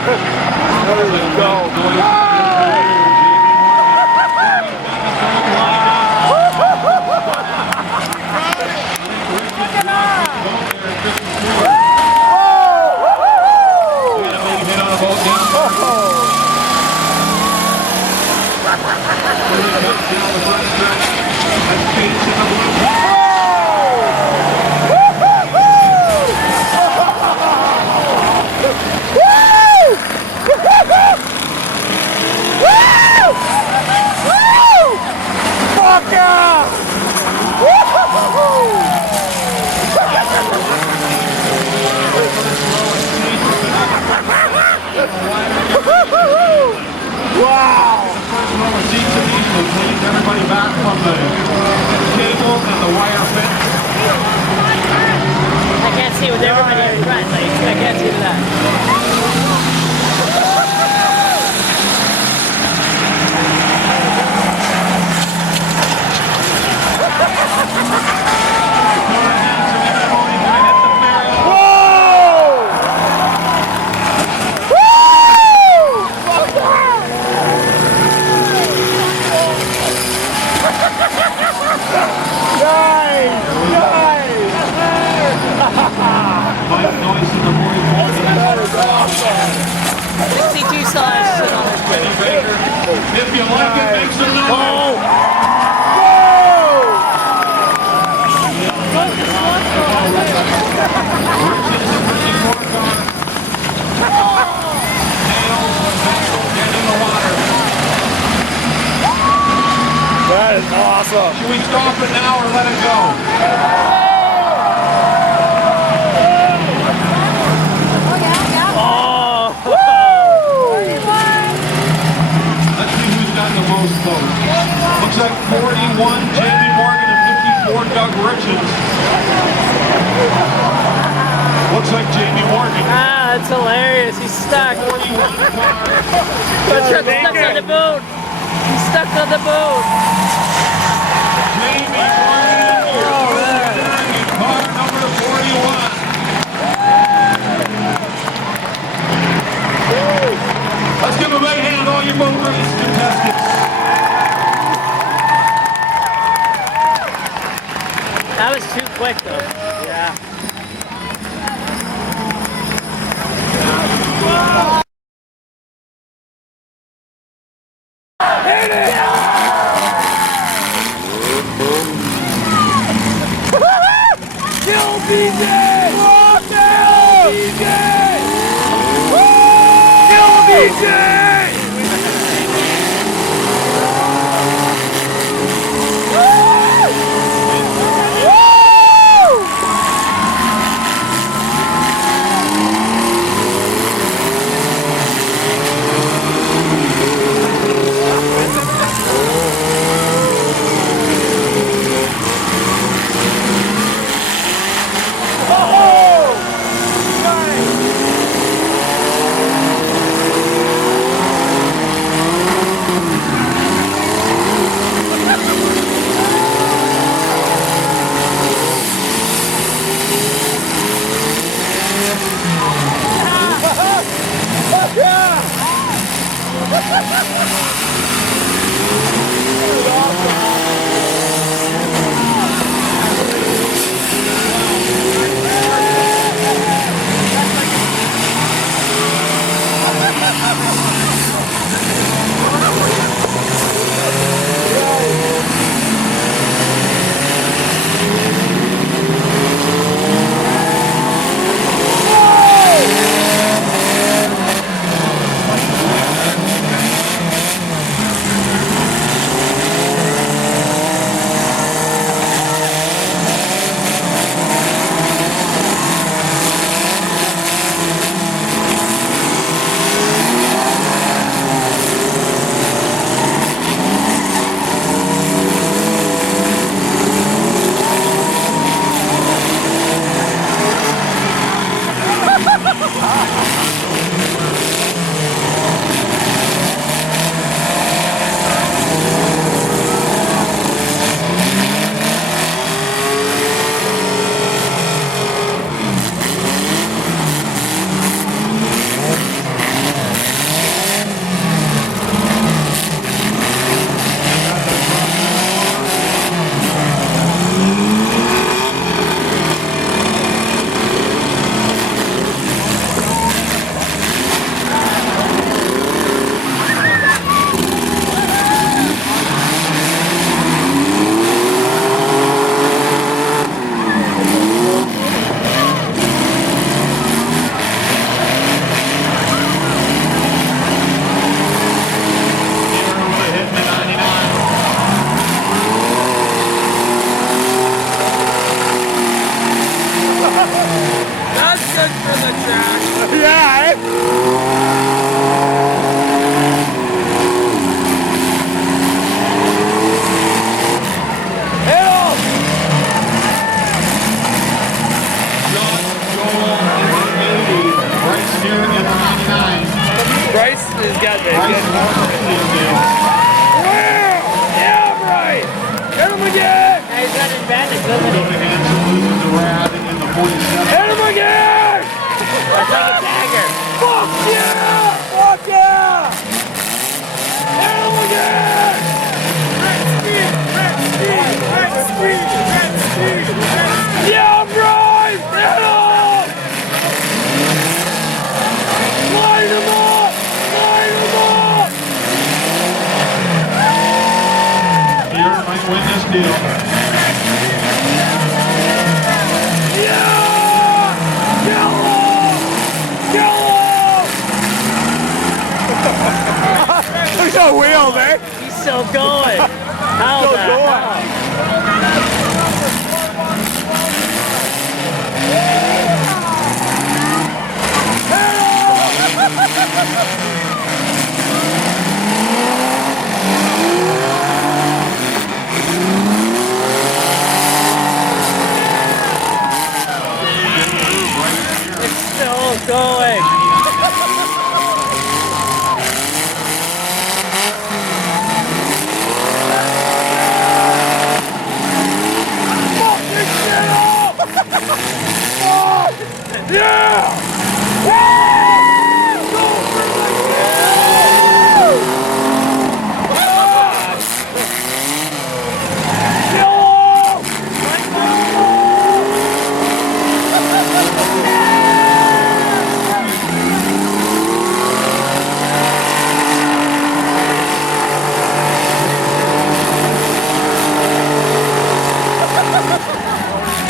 There we go. Wow! Everybody back from the cable and the wire fence. I can't see with everybody in front. I can't see that. If you like it, make some noise. Oh. That is awesome. Should we stop it now or let it go? Most votes. Looks like 41 Jamie Morgan and 54 Doug Richards. Looks like Jamie Morgan. Ah, that's hilarious. He's stuck. 41 cars. The truck's stuck on the boat. He's stuck on the boat. Jamie Morgan, car number 41. Let's give a big hand to all your boat race contestants. That was too quick though. Yeah. Hit it! Kill BJ! Kill BJ! Kill BJ! Yeah, right! Hit him again! Hey, he's running bandits, isn't he? Hanson loses to Rad in the 47. Hit him again! That's like a dagger. Fuck yeah! Fuck yeah! Hit him again! Red speed! Red speed! Red speed! Red speed! Yeah, Bryce! Hit him! Line him up! Line him up! Here might win this deal. Yeah! Kill him! Kill him! Look at that wheel, man! He's still going. How Still the going. hell? It's still going. Yeah!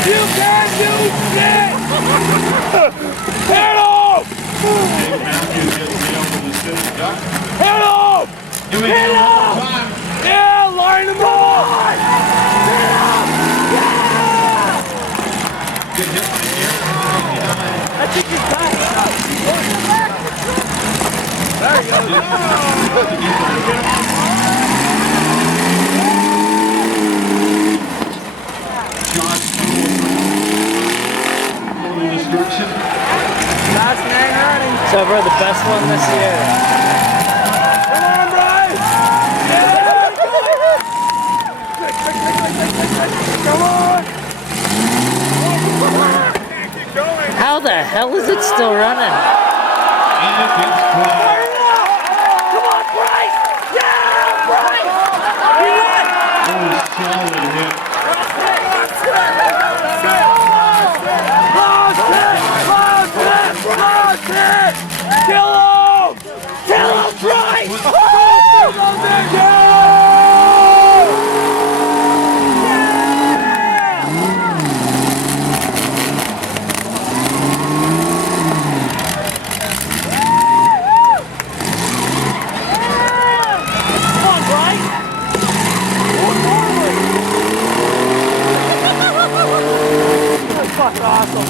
You can do shit! Hit him! Dave Matthews gets nailed with the city duck. Hit him! Here we Hit go, one more him! time. Yeah, line him up! Hit him! Yeah! Good hit right here. 59. I think he's back. There you go. John total destruction. Last man running. So far, the best one this year. Come on, Bryce! Yeah! Come on! Keep going! How the hell is it still running? And it gets clean. Come on, Bryce! Yeah, Bryce! He won! Oh, solid hit. Kill him! Kill him, Bryce! Go! Come on, Bryce! That's fucking awesome.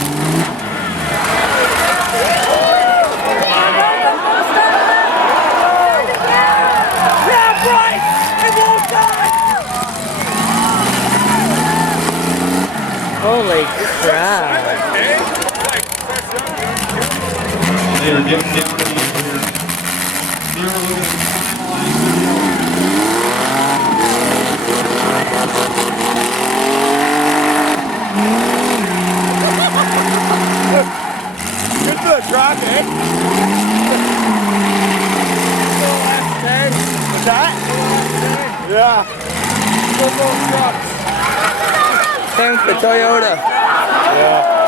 Yeah, Bryce! It won't die! Holy crap. They are getting down to the end here. They're looking to finalize the deal. Good for the truck, eh? What's that? Yeah. Good little trucks. Same with the Toyota. Yeah.